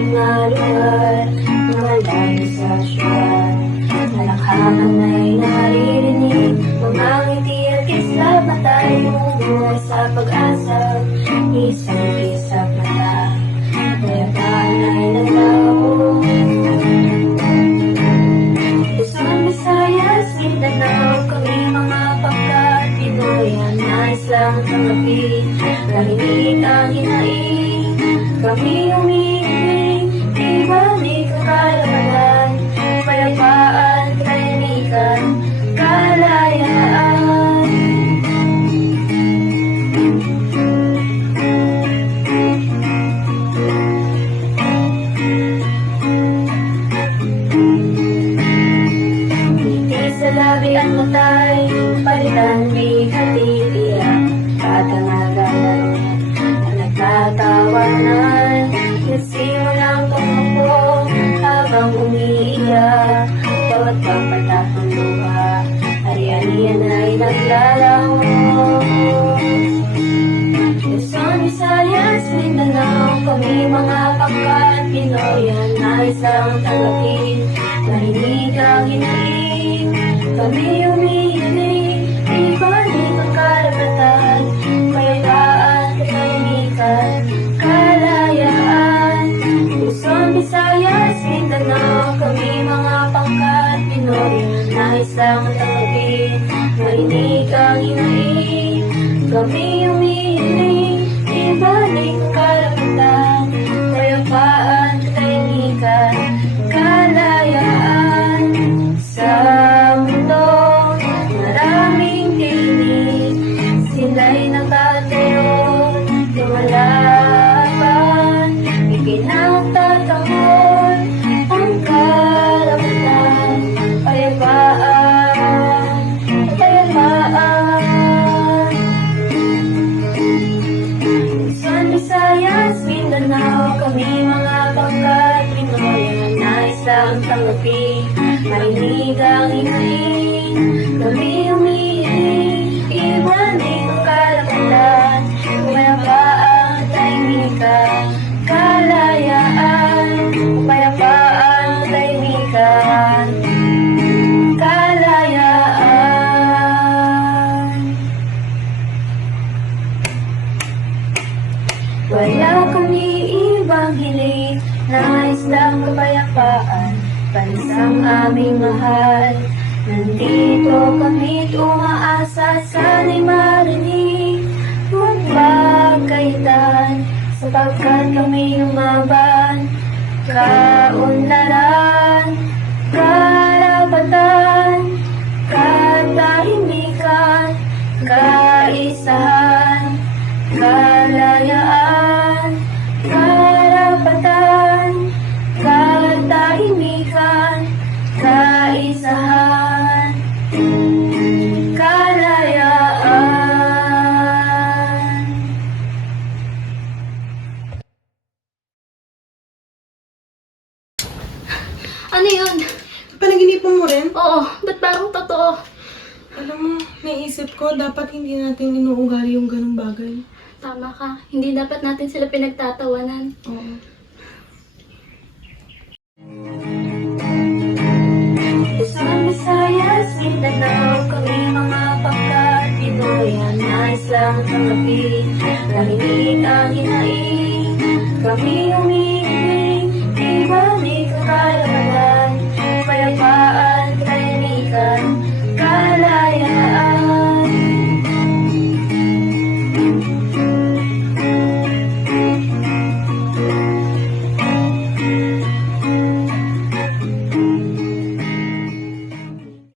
aming lugar na malayo sa syudad. Nalakhakan ay naririnig, mga ngiti at kislap na tayo bumubuhay sa pag-asa. Isang isap mata, kayapaan ay naglaho. Luzon, Visayas, Mindanao, kami mga pagkat Pinoyan, nais lang tanggapin, narinig ang hinaing, kami umiibig, ibalik ang kalagayan, kapayapaan, katahimikan, kalayaan. Ngiti sa labi at matay, palitan bihatiya, katangagalan na nagtatawanan. Nagsimulang tumakbo habang umiiyak, bawat papatak ng luha, ari-arian ay naglalaho. Luzon, Visayas, Mindanao, kami mga pangkat Pinoyan, nais lang tanggapin, narinig ang hinaing, kami umiinig, ibalik ang karapatan, kayapaan, katahimikan, kalayaan. Luzon, Visayas, Mindanao, kami mga pangkat Pinoyan, nais lang tanggapin, narinig ang hinaing, kami umiinig, ibalik ang karapatan, kayapaan, katahimikan, kalayaan. Sa mundong maraming tinig, sila'y nagtatayo, lumalaban, ikinagtatanggol ang karapatan, kayapaan, kapayapaan. Luzon, Visayas, Mindanao, kami mga pangkat Pinoyan, nais lang tanggapin, marinig ang hinaing, kami umiinig, ibalik ang kalapatan, kapayapaan, katahimikan, kalayaan, kapayapaan, katahimikan, kalayaan. Wala kami ibang hiling, nais lang kapayapaan, bansang aming mahal. Nandito kami't umaasa, sana'y marinig, huwag magkaitan, sapagkat kami lumaban. Kaunlaran, karapatan, katahimikan, kaisahan, kalayaan, karapatan, katahimikan, kaisahan, kalayaan. Ano yun? Panaginipan mo rin? Oo, ba't parang totoo? Alam mo, naisip ko, dapat hindi natin inuugali yung ganung bagay. Tama ka, hindi dapat natin sila pinagtatawanan. Oo.